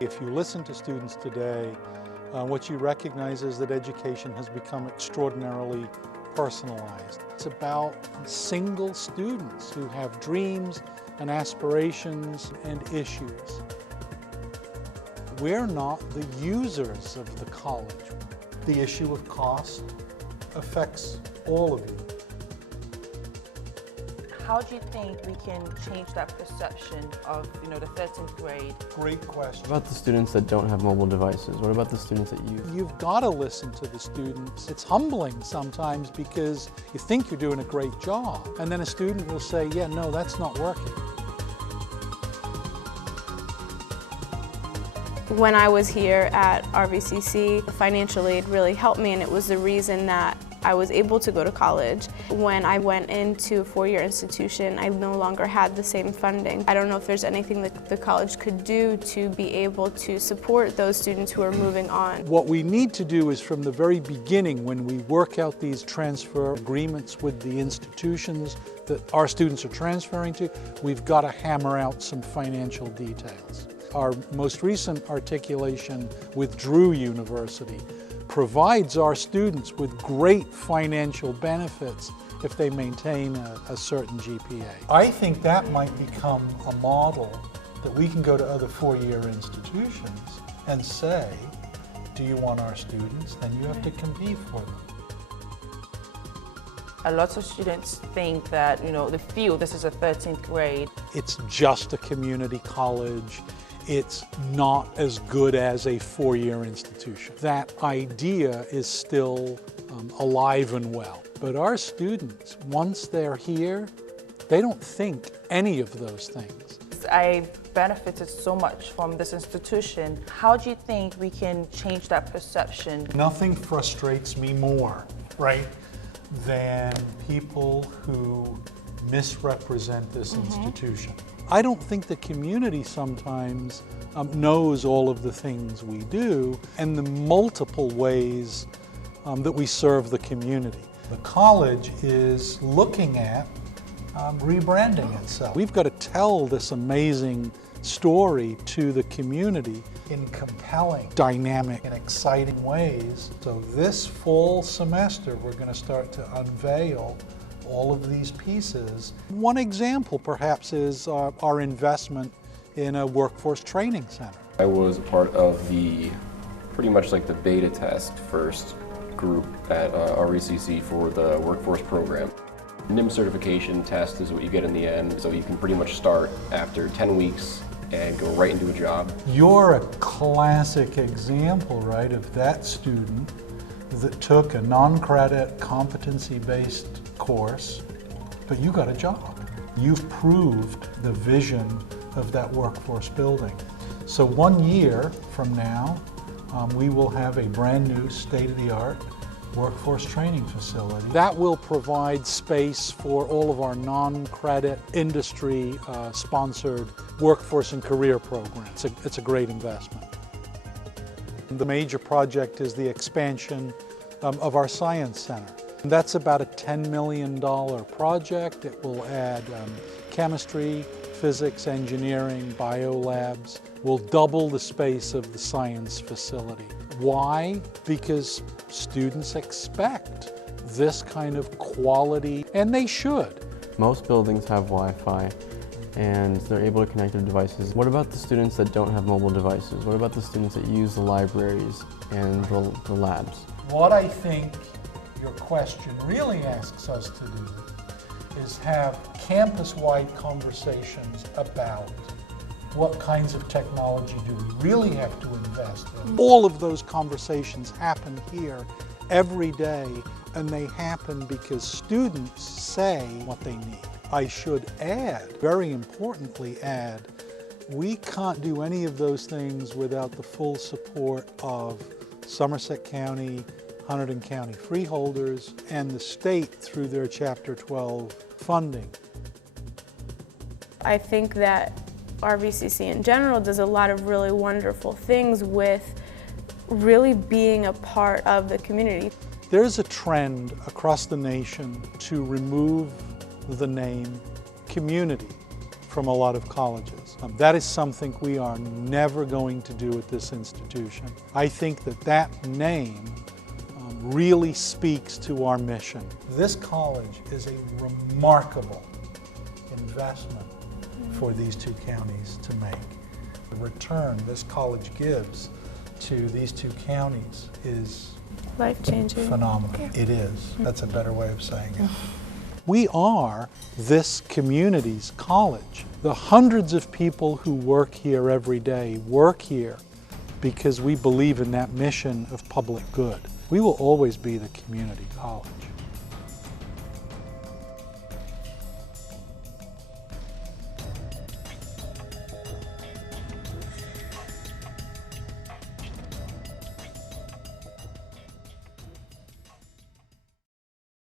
If you listen to students today, what you recognize is that education has become extraordinarily personalized. It's about single students who have dreams and aspirations and issues. We're not the users of the college. The issue of cost affects all of you. How do you think we can change that perception of, the 13th grade? Great question. What about the students that don't have mobile devices? What about the students that use? You've got to listen to the students. It's humbling sometimes because you think you're doing a great job, and then a student will say, yeah, no, that's not working. When I was here at RVCC, financial aid really helped me, and it was the reason that I was able to go to college. When I went into a four-year institution, I no longer had the same funding. I don't know if there's anything that the college could do to be able to support those students who are moving on. What we need to do is from the very beginning, when we work out these transfer agreements with the institutions that our students are transferring to, we've got to hammer out some financial details. Our most recent articulation with Drew University provides our students with great financial benefits if they maintain a certain GPA. I think that might become a model that we can go to other four-year institutions and say, do you want our students? Then you have to compete for them. A lot of students think that, they feel this is a 13th grade. It's just a community college. It's not as good as a four-year institution. That idea is still alive and well. But our students, once they're here, they don't think any of those things. I benefited so much from this institution. How do you think we can change that perception? Nothing frustrates me more, right, than people who misrepresent this institution. I don't think the community sometimes knows all of the things we do and the multiple ways that we serve the community. The college is looking at rebranding itself. We've got to tell this amazing story to the community in compelling, dynamic, and exciting ways. So this fall semester, we're going to start to unveil all of these pieces. One example perhaps is our investment in a workforce training center. I was a part of pretty much like the beta test first group at RVCC for the workforce program. NIM certification test is what you get in the end, so you can pretty much start after 10 weeks and go right into a job. You're a classic example, right, of that student that took a non-credit competency-based course, but you got a job. You've proved the vision of that workforce building. So 1 year from now, we will have a brand new state-of-the-art workforce training facility. That will provide space for all of our non-credit industry sponsored workforce and career programs. It's a great investment. The major project is the expansion of our science center. That's about a $10 million project. It will add chemistry, physics, engineering, biolabs. We'll double the space of the science facility. Why? Because students expect this kind of quality, and they should. Most buildings have Wi-Fi, and they're able to connect their devices. What about the students that don't have mobile devices? What about the students that use the libraries and the labs? What I think your question really asks us to do is have campus-wide conversations about what kinds of technology do we really have to invest in. All of those conversations happen here every day, and they happen because students say what they need. I should add, very importantly add, we can't do any of those things without the full support of Somerset County, Hunterdon County freeholders, and the state through their Chapter 12 funding. I think that RVCC in general does a lot of really wonderful things with really being a part of the community. There's a trend across the nation to remove the name community from a lot of colleges. That is something we are never going to do at this institution. I think that that name really speaks to our mission. This college is a remarkable investment for these two counties to make. The return this college gives to these two counties is Life-changing. phenomenal. It is. That's a better way of saying it. We are this community's college. The hundreds of people who work here every day work here because we believe in that mission of public good. We will always be the community college.